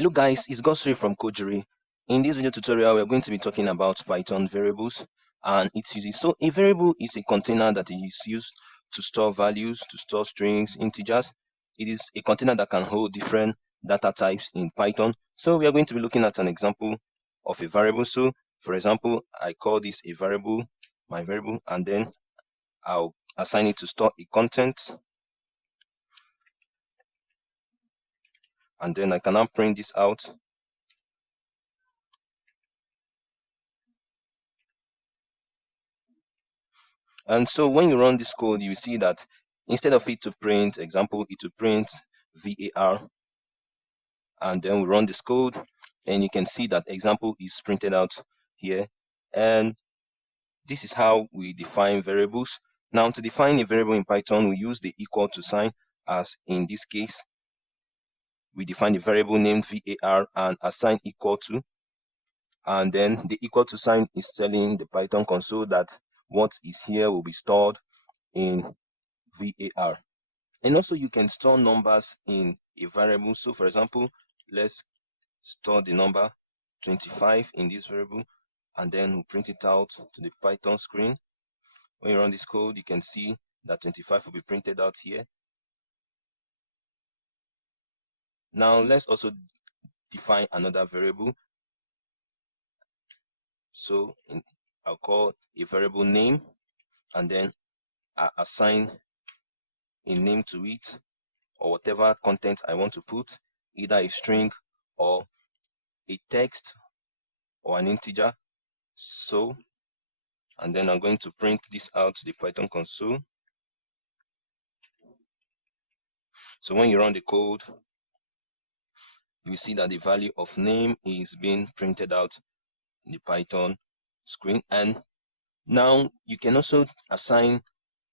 Hello guys, it's Godswill from codejury. In this video tutorial, we're going to be talking about Python variables and its uses. So a variable is a container that is used to store values, to store strings, integers. It is a container that can hold different data types in Python. So we are going to be looking at an example of a variable. So for example, I call this a variable, my variable, and then I'll assign it to store a content. And then I can now print this out. And so when you run this code, you see that instead of it to print example, it will print var. And then we run this code, and you can see that example is printed out here. And this is how we define variables. Now, to define a variable in Python, we use the equal to sign, as in this case. We define a variable named var and assign equal to. And then the equal to sign is telling the Python console that what is here will be stored in var. And also you can store numbers in a variable. So for example, let's store the number 25 in this variable, and then we'll print it out to the Python screen. When you run this code, you can see that 25 will be printed out here. Now let's also define another variable. So I'll call a variable name, and then I assign a name to it, or whatever content I want to put, either a string or a text or an integer. So, and then I'm going to print this out to the Python console. So when you run the code, you see that the value of name is being printed out in the Python screen. And now you can also assign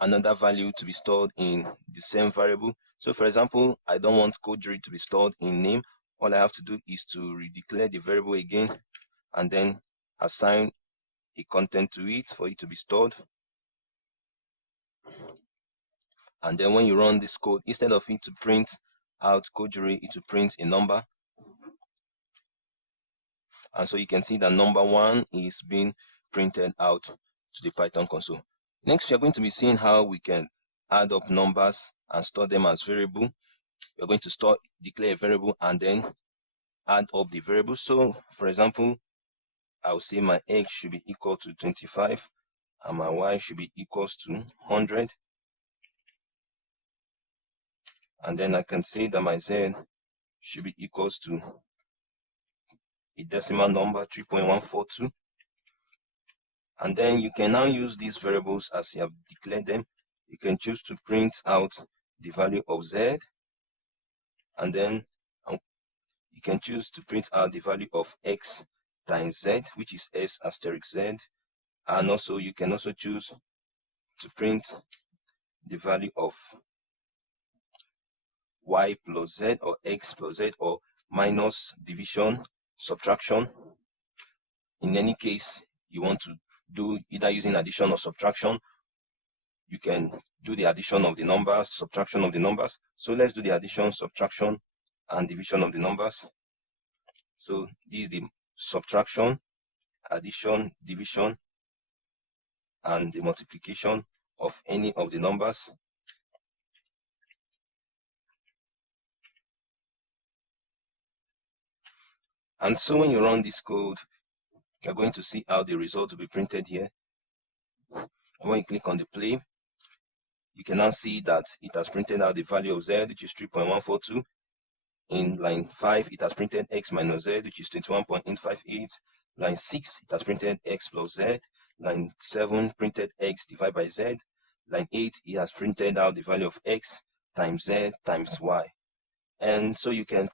another value to be stored in the same variable. So for example, I don't want codejury to be stored in name. All I have to do is to redeclare the variable again, and then assign a content to it for it to be stored. And then when you run this code, instead of it to print out codejury, it will print a number. And so you can see that number 1 is being printed out to the Python console. Next, we are going to be seeing how we can add up numbers and store them as variable. We're going to declare a variable and then add up the variable. So for example, I'll say my x should be equal to 25 and my y should be equals to 100. And then I can say that my z should be equals to a decimal number 3.142. And then you can now use these variables as you have declared them. You can choose to print out the value of z, and then you can choose to print out the value of x times z, which is s asterisk z. And also you can also choose to print the value of y plus z, or x plus z, or minus, division, subtraction. In any case you want to do, either using addition or subtraction, you can do the addition of the numbers, subtraction of the numbers. So let's do the addition, subtraction, and division of the numbers. So this is the subtraction, addition, division, and the multiplication of any of the numbers. And so when you run this code, you're going to see how the result will be printed here. And when you click on the play, you can now see that it has printed out the value of z, which is 3.142. In line 5, it has printed x minus z, which is 21.858. Line 6, it has printed x plus z. Line 7, printed x divided by z. Line 8, it has printed out the value of x times z times y. And so you can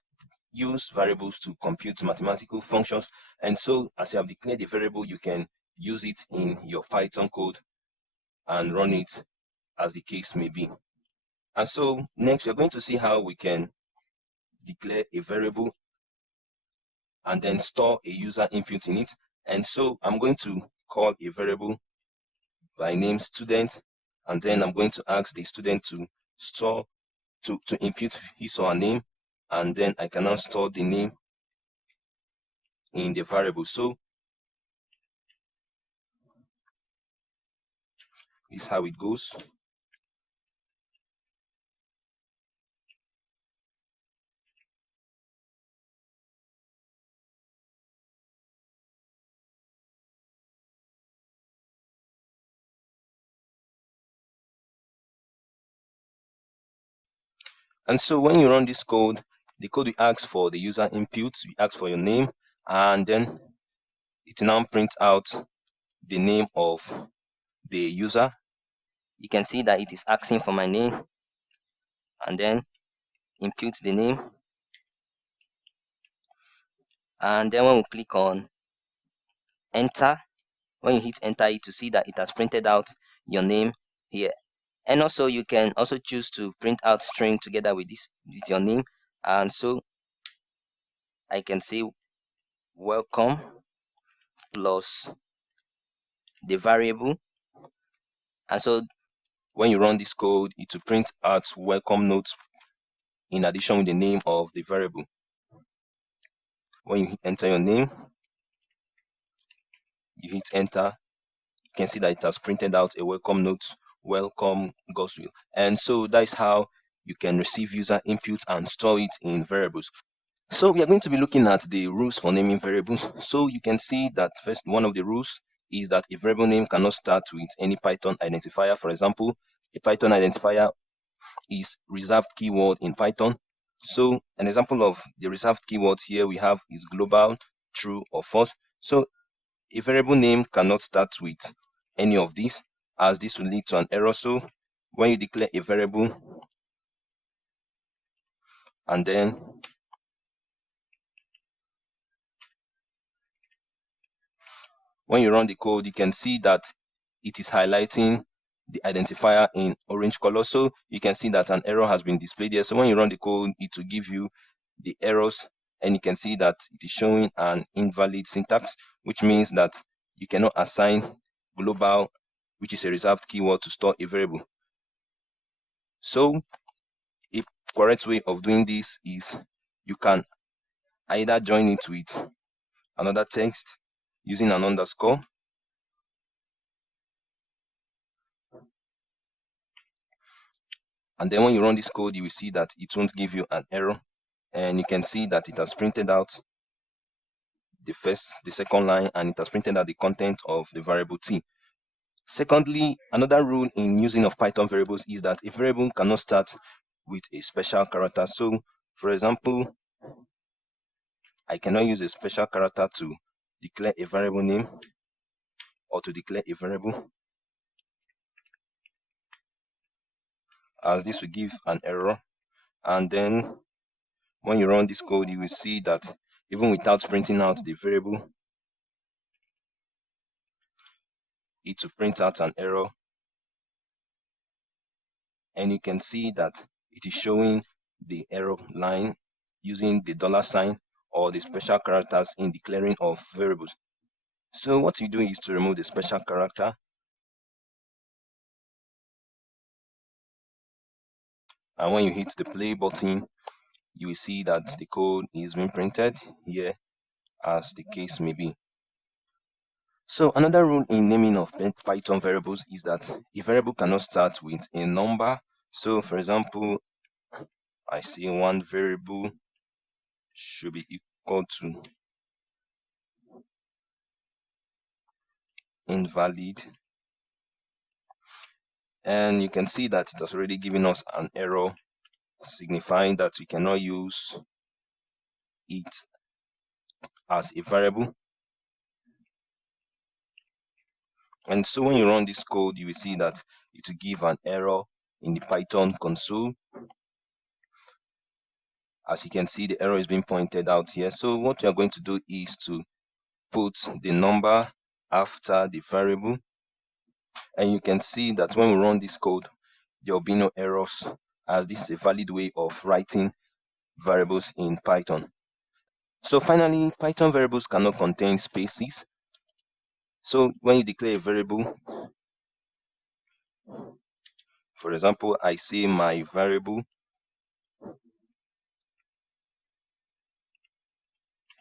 use variables to compute mathematical functions. And so as you have declared the variable, you can use it in your Python code and run it as the case may be. And so next, we're going to see how we can declare a variable and then store a user input in it. And so I'm going to call a variable by name student, and then I'm going to ask the student to input his or her name, and then I can now store the name in the variable. So this is how it goes. And so when you run this code, the code will ask for the user inputs, we ask for your name, and then it now prints out the name of the user. You can see that it is asking for my name, and then input the name. And then when we click on enter, when you hit enter, it to see that it has printed out your name here. And also you can also choose to print out string together with this, with your name. And so I can say welcome plus the variable. And so when you run this code, it will print out welcome notes in addition with the name of the variable. When you enter your name, you hit enter, you can see that it has printed out a welcome note, welcome Godswill. And so that is how you can receive user input and store it in variables. So we are going to be looking at the rules for naming variables. So you can see that first, one of the rules is that a variable name cannot start with any Python identifier. For example, a Python identifier is reserved keyword in Python. So an example of the reserved keywords here we have is global, true, or false. So a variable name cannot start with any of these, as this will lead to an error. So when you declare a variable and then when you run the code, you can see that it is highlighting the identifier in orange color. So you can see that an error has been displayed here. So when you run the code, it will give you the errors, and you can see that it is showing an invalid syntax, which means that you cannot assign global, which is a reserved keyword, to store a variable. So a correct way of doing this is you can either join it with another text using an underscore, and then when you run this code, you will see that it won't give you an error, and you can see that it has printed out the second line, and it has printed out the content of the variable t. Secondly, another rule in using of Python variables is that a variable cannot start with a special character. So for example, I cannot use a special character to declare a variable name or to declare a variable, as this will give an error. And then when you run this code, you will see that even without printing out the variable, it will print out an error, and you can see that it is showing the error line using the $sign or the special characters in declaring of variables. So what you do is to remove the special character, and when you hit the play button, you will see that the code is being printed here, as the case may be. So another rule in naming of Python variables is that a variable cannot start with a number. So for example, I say one variable should be equal to invalid, and you can see that it has already given us an error signifying that we cannot use it as a variable. And so when you run this code, you will see that it will give an error in the Python console. As you can see, the error is being pointed out here. So what we are going to do is to put the number after the variable, and you can see that when we run this code, there will be no errors, as this is a valid way of writing variables in Python. So finally, Python variables cannot contain spaces. So when you declare a variable, for example, I say my variable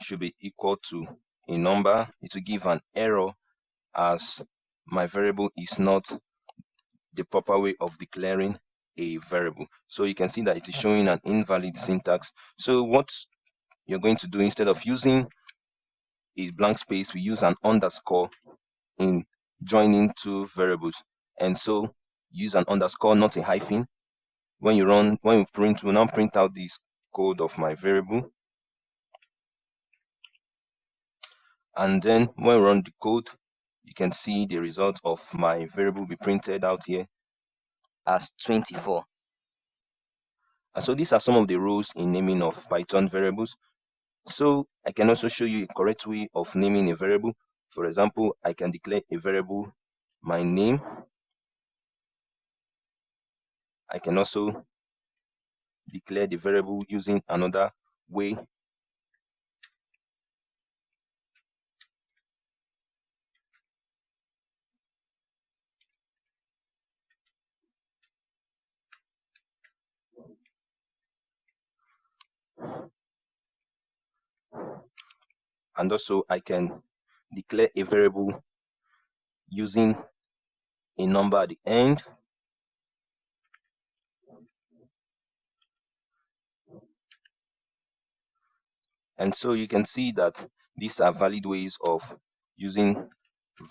should be equal to a number, it will give an error as my variable is not the proper way of declaring a variable. So you can see that it is showing an invalid syntax. So what you're going to do, instead of using a blank space, we use an underscore in joining two variables. And so use an underscore, not a hyphen. When we print, we'll now print out this code of my variable. And then when we run the code, you can see the result of my variable be printed out here as 24. And so these are some of the rules in naming of Python variables. So I can also show you a correct way of naming a variable. For example, I can declare a variable my name. I can also declare the variable using another way. And also I can declare a variable using a number at the end. And so you can see that these are valid ways of using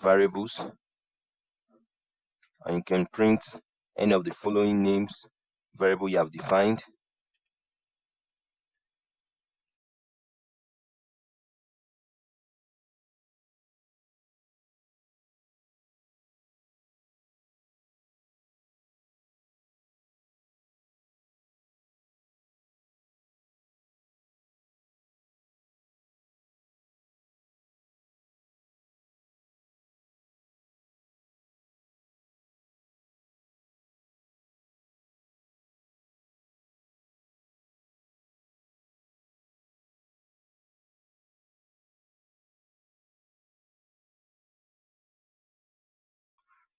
variables. And you can print any of the following names variable you have defined.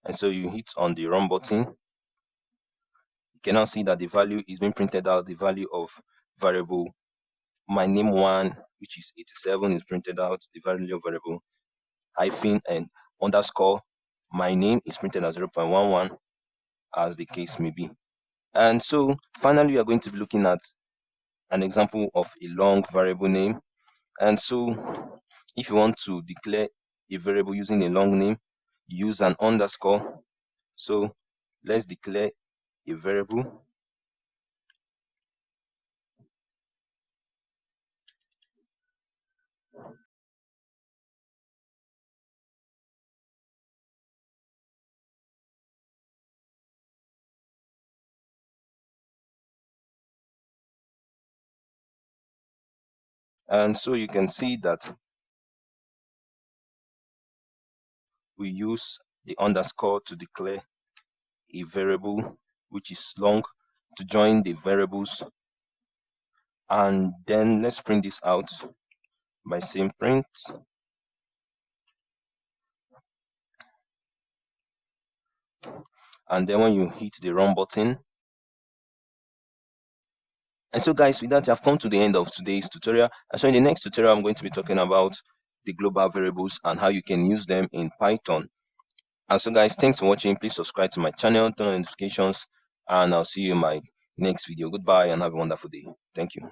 And so you hit on the run button. You can now see that the value is being printed out. The value of variable my name 1, which is 87, is printed out. The value of variable hyphen and underscore my name is printed as 0.11, as the case may be. And so finally, we are going to be looking at an example of a long variable name. And so if you want to declare a variable using a long name, use an underscore. So let's declare a variable. And so you can see that we use the underscore to declare a variable which is long to join the variables. And then let's print this out by saying print. And then when you hit the run button. And so guys, with that, I've come to the end of today's tutorial. And so in the next tutorial, I'm going to be talking about the global variables and how you can use them in Python. And so guys, thanks for watching. Please subscribe to my channel, turn on notifications, and I'll see you in my next video. Goodbye and have a wonderful day. Thank you.